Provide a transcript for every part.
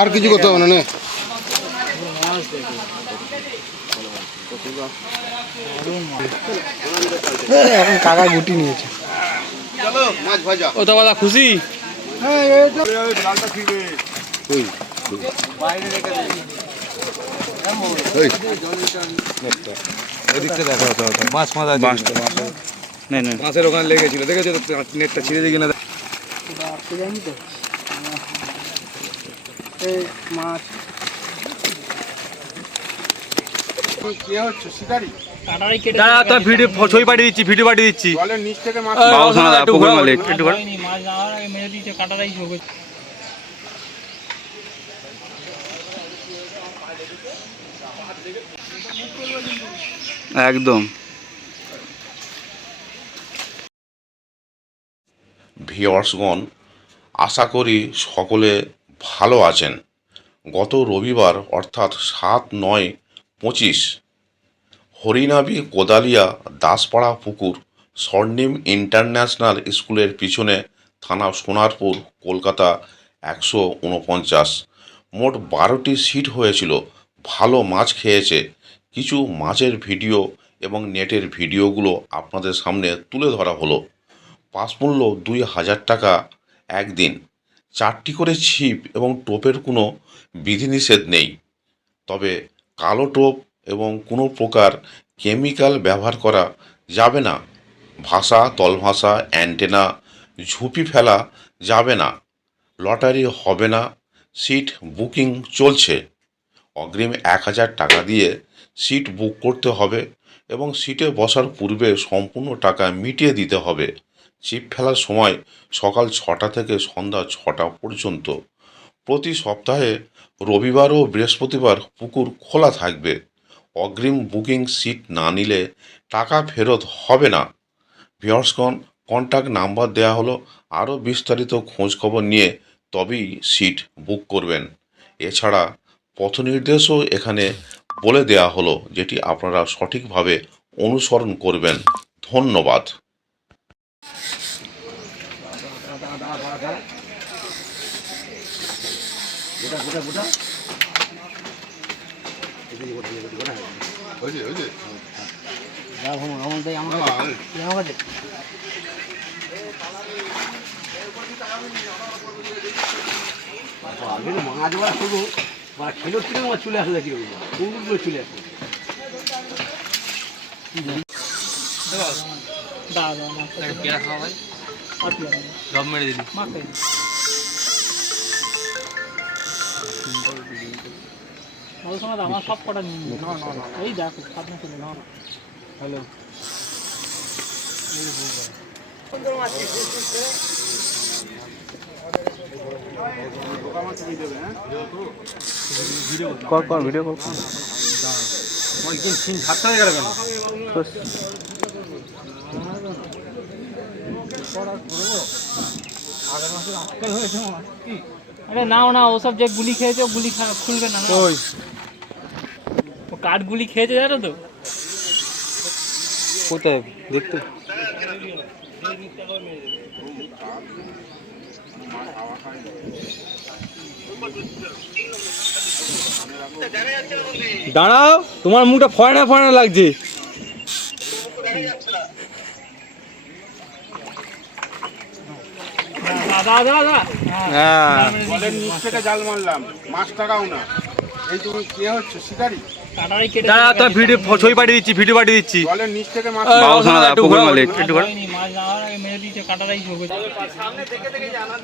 আর কিছু করতে হবে না। এখন কাকা গুটি নিয়েছে। চলো মাছ ভাজা। ও তো দাদা খুশি। হ্যাঁ এটা লালটা ফিরবে। ওই বাইরে রেখে দে। ওই ওদিকটা দেখো তো মাছ মাছ আছে। মাছটা মাছ না না মাছের ওখানে লেগেছিল, দেখেছো তো নেটটা ছিঁড়ে দিয়ে কিনা আটকে যায়নি তো। এই মাছ কি হচ্ছে শিকারি কাটারি কেটে দাদা তো ভিডিও ছবি পাঠিয়ে দিচ্ছি, ভিডিও পাঠিয়ে দিচ্ছি। জলের নিচ থেকে মাছ বাবুসোনা দা পুকুর মালিক একটু মাছ যাওয়ার আগে মেরে দিয়েছে, কাটারাই ঝোঁকে। একদম। ভিউয়ার্সগণ, আশা করি সকলে ভালো আছেন। গত রবিবার অর্থাৎ 7/9/25 হরিনাবি কোদালিয়া দাসপাড়া পুকুর স্বর্ণিম ইন্টারন্যাশনাল স্কুলের পিছনে, থানা সোনারপুর, কলকাতা 149, মোট 12টি সিট হয়েছিল। ভালো মাছ খেয়েছে। কিছু মাছের ভিডিও এবং নেটের ভিডিওগুলো আপনাদের সামনে তুলে ধরা হলো। পাস মূল্য 2000 টাকা একদিন। 4টি করে ছিপ এবং টোপের কোনো বিধিনিষেধ নেই, তবে কালো টোপ এবং কোনো প্রকার কেমিক্যাল ব্যবহার করা যাবে না। ভাষা, তলভাষা, অ্যান্টেনা, ঝুপি ফেলা যাবে না। লটারি হবে না। সিট বুকিং চলছে। অগ্রিম 1000 টাকা দিয়ে সিট বুক করতে হবে এবং সিটে বসার পূর্বে সম্পূর্ণ টাকা মিটিয়ে দিতে হবে। ছিপ ফেলার সময় সকাল 6টা থেকে সন্ধ্যা 6টা পর্যন্ত। প্রতি সপ্তাহে রবিবার ও বৃহস্পতিবার পুকুর খোলা থাকবে। অগ্রিম বুকিং সিট না নিলে টাকা ফেরত হবে না। ভিউয়ার্সগণ, কন্ট্যাক্ট নাম্বার দেওয়া হলো। আরও বিস্তারিত খোঁজ খবর নিয়ে তবেই সিট বুক করবেন। এছাড়া পথ নির্দেশও এখানে বলে দেওয়া হলো, যেটি আপনারা সঠিকভাবে অনুসরণ করবেন। ধন্যবাদ। মাছ ধরা শুরু বা খেলো কিরকম চলে আসলে কিরকম কোনগুলো চলে আসে। আমার সব কটা নিয়ে এই দেখো সামনে চলে না। হ্যালো কর ভিডিও কল কর। ঝাপটা হয়ে গেল কেন? আরে নাও না, ওসব যে গুলি খেয়েছে গুলি খুলবে না। ও কাঠ গুলি খেয়েছে জানো তো। কোথায় দেখতে? দাঁড়াও, তোমার মুখটা ফয়না ফয়না লাগছে। জলের নিচ থেকে জাল মারলাম, মাছ টাকাও না। এই তুমি কে হচ্ছে শিকারি? কাটারাই কেটে দাদা তো ভিডিও ছবি পাঠিয়ে দিচ্ছি, ভিডিও পাঠিয়ে দিচ্ছি। জলের নিচ থেকে মাছ বাবুসোনা দা পুকুর মালিক একটু মাছ যাওয়ার আগে মেরে দিয়েছে, কাটারাই ঝোঁকে। সামনে থেকে থেকে জানা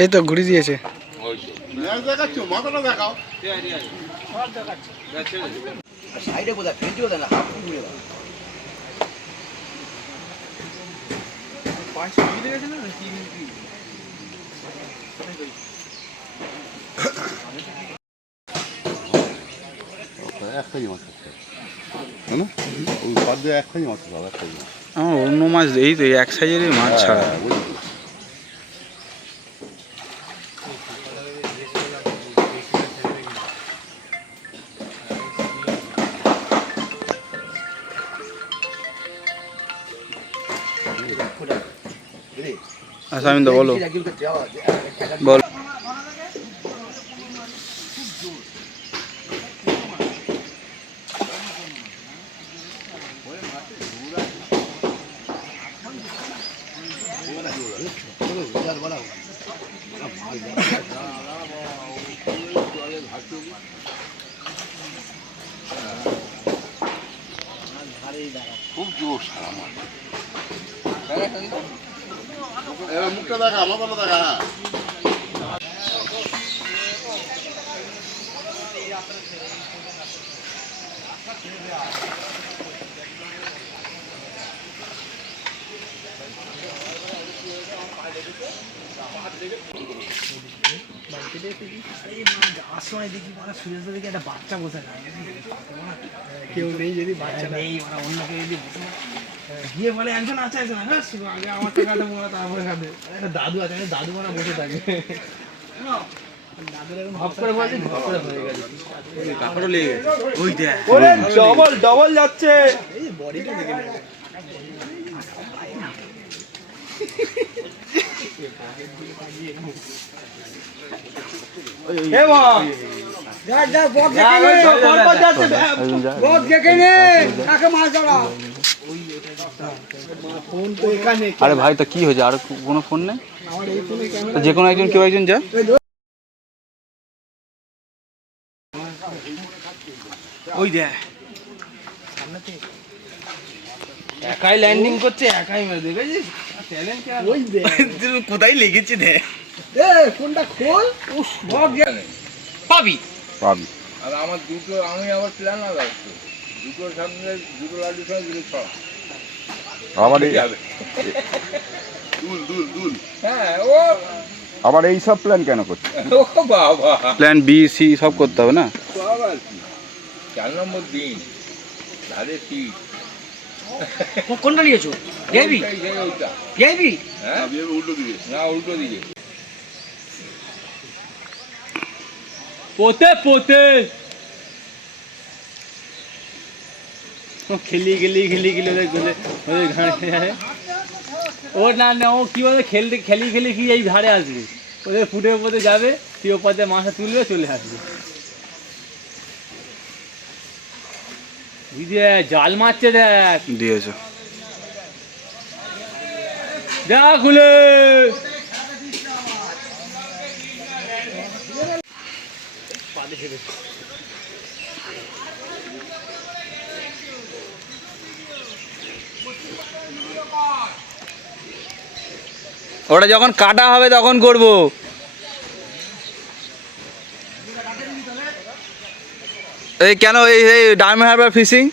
এই তো ঘুরে দিয়েছে। সাইডে কোথায় ফেঞ্চি কোথায় না হাফ ঘুরে দাও অন্য মাছ এই তো এক সাইজেরই মাছ ছাড়া। আচ্ছা আমি তো বলো বল। খুব জোর সারা মাছ এবার মুখটা দেখা আমার ভালো দেখা যাওয়ার সময় দেখি ওরা সুরেশ দেখি একটা বাচ্চা বসে থাকে কেউ নেই যদি বাচ্চা নেই ওরা অন্য কেউ যদি বসে গিয়ে বলে একজন আছে একজন আগে আমার টাকাটা মোড়া তারপরে খাবে একটা দাদু আছে দাদু মোড়া বসে থাকে দাদুর এখন হপ করে বলছে হপ করে হয়ে গেছে কাপড়ও লেগে গেছে ওই দেখ ডবল ডবল যাচ্ছে। এই বডিটা দেখে নেবে আরে ভাই তা কি হয়েছে আর কোনো ফোন নেই যে কোনো একজন কেউ একজন যা ওই দেখ একাই ল্যান্ডিং করছে একাই মেরে দেখেছিস ট্যালেন্ট ওই দেখ কোথায় লেগেছে দেখ কোনটা খোল পাবি পাবি। আর আমার দুটো আমি আবার প্ল্যান আলাদা দুটোর সামনে দুটো লাড্ডুর সঙ্গে দুটো ছড়া আবার দুল দুল দুল হ্যাঁ ও আবার এই সব প্ল্যান কেন করছে ও বাবা প্ল্যান বি সি সব করতে হবে না। বাবা আর কি 4 নম্বর দিন ধারে সিট কোনটা নিয়েছো ভিআইপি ভিআইপি হ্যাঁ উল্টো দিকে না উল্টো দিকে পোতে পোতে খেলি খেলি খেলি খেলি ওদের ঘাড়ে ও না না ও কি বলে খেলতে খেলি খেলি কি এই ধারে আসবে ওদের ফুটে ফুটে যাবে তুই ওপাতে মাথা তুলবে চলে আসবে জাল মারছে দেখ দিয়েছো যা খুলে ওটা যখন কাটা হবে তখন করব। এই কেন এই ডায়মন্ড হারবার ফিশিং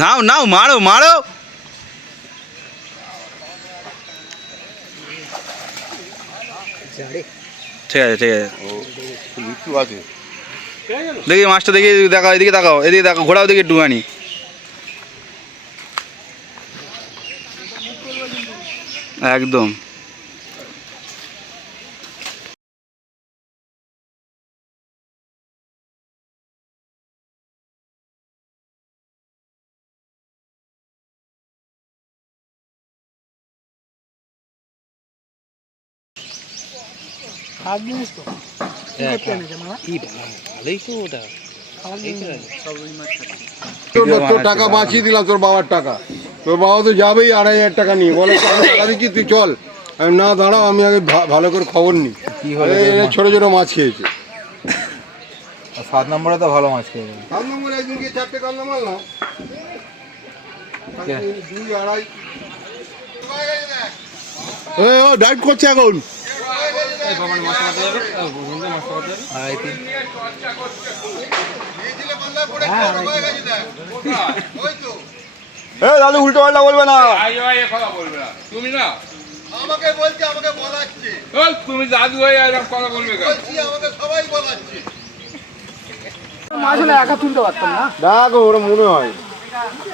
নাও নাও মারো মারো ঠিক আছে ঠিক আছে মৃত্যু আছে দেখি মাছটা দেখি দেখাও এদিকে দেখাও এদিকে দেখো ঘোরাও দেখি একটুখানি একদম খারাপ জিনিস তো তোর টাকা বাঁচিয়ে দিলাম তোর বাবার টাকা তোর বাবা তো যাবেই 2,500 টাকা নিয়ে বলে টাকা দিচ্ছি তুই চল আমি না দাঁড়াও আমি আগে ভালো করে খবর নিই ছোট ছোট মাছ খেয়েছে 7 নম্বরে তো ভালো মাছ খেয়ে 7 নম্বরে একদিন গিয়ে 4টে কান্না মারলাম 2 2.5 ও ডাইভ করছে এখন দাদু উল্টো পাল্টা বলবে না। তুমি না আমাকে বলছে, আমাকে বলাচ্ছে, তুমি দাদু হয়ে এরকম কথা বলবে কেন? বলছি আমাকে সবাই বলাচ্ছে। মাছ হলে একা তুলতে পারতাম না। দেখো ওরা মনে হয়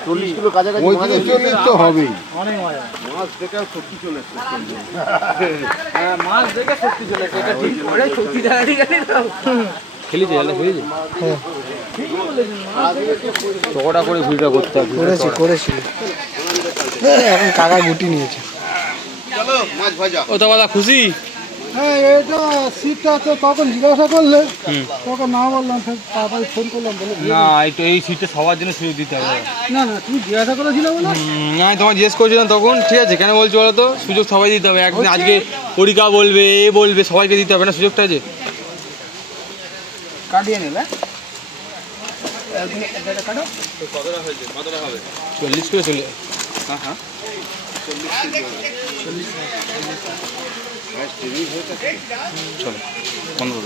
40 কিলো কাছাকাছি 40 তো হবেই। অনেক মজা। মাছ দেখে সত্যি চলে এসেছে। মাছ দেখে সত্যি চলে এসেছে, এটা ঠিক। ওরে সত্যি দাঁড়ি গেলি তো। খেলেছে জালে খেলেছে চকটা করে ভিডিও করতে হবে করেছি। এখন কাকা গুটি নিয়েছে। চলো মাছ ভাজা। ও তো দাদা খুশি হ্যাঁ, এটা সিটটা তো তখন জিজ্ঞাসা করলে, তোকে না বললাম, তাড়াতাড়ি ফোন করলাম বলে। না এই সিটটা সবার জন্য সুযোগ দিতে হবে না তুমি জিজ্ঞাসা করেছিলে বলে। না তোমার জিজ্ঞেস করছিলাম তখন, ঠিক আছে কেন বলছো বলো তো, সুযোগ সবাই দিতে হবে। একদিন আজকে পরীক্ষা বলবে, এ বলবে, সবাইকে দিতে হবে না সুযোগটা আছে। কাটিয়ে নিলে 40 করে চলে চলো 15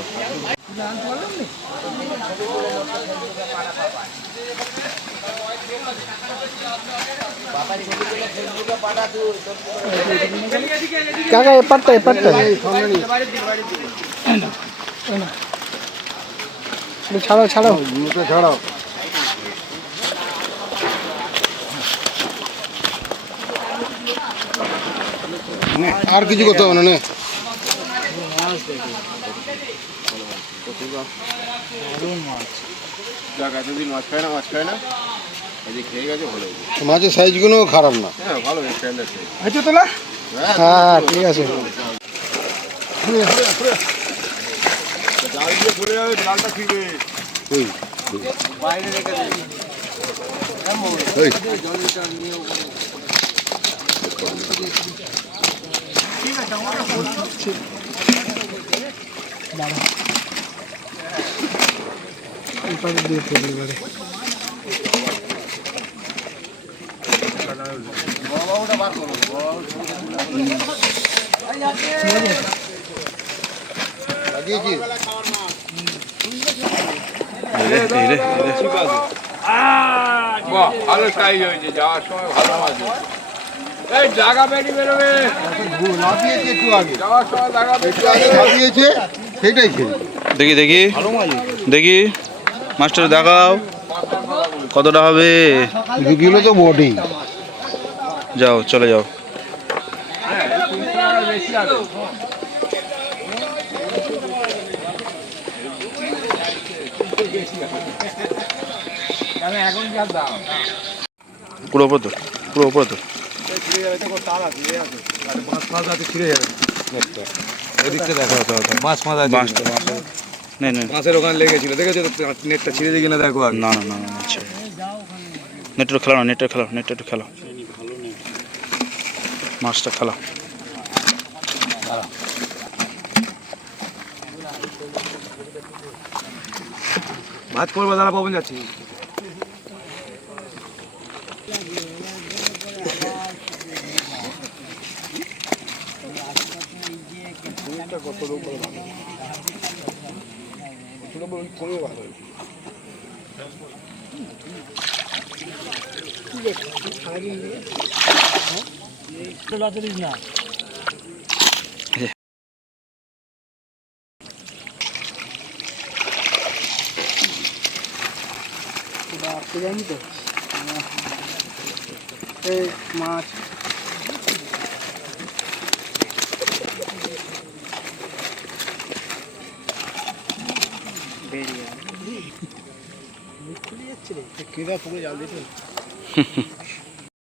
কাকা এপারটা ছাড়াও মুখে ছাড়াও। আর কিছু করতে হবে না। এতদিন মাছ খায় না এই খেয়ে গেছে ভালো। মাছের সাইজগুলো খারাপ না। হ্যাঁ ভালো স্ট্যান্ডার্ড সাইজ। হয়েছে তোলা? হ্যাঁ ঠিক আছে। জাল দিয়ে পড়ে যাবে, জালটা ফিরবে। বাইরে রেখে দেবে। ভালো সাইজ হয়েছে, যাওয়ার সময় ভালো মাছ হয়েছে। এই জায়গা বেরিয়ে বেরোবে, লাফিয়েছে একটু আগে, যাওয়ার সময় জায়গা একটু আগে লাফিয়েছে, সেটাই খেয়ে। দেখি মাস্টার দেখাও কতটা হবে। 2 কিলো তো বটেই। যাও চলে যাও। বেশি আছে। এখন যা দাম পুরো উপরে তো মাছের ওখানে লেগেছিল, দেখেছো তো নেটটা ছিঁড়ে দিয়ে কিনা দেখো। আর না আচ্ছা নেটটা খেলো মাছটা খেলো। ভাত করবো, দাঁড়া পাবন যাচ্ছি। জানি তো এই মাছ বেরিয়ে যাচ্ছে রে, কেদা পুকুরে জাল দিতে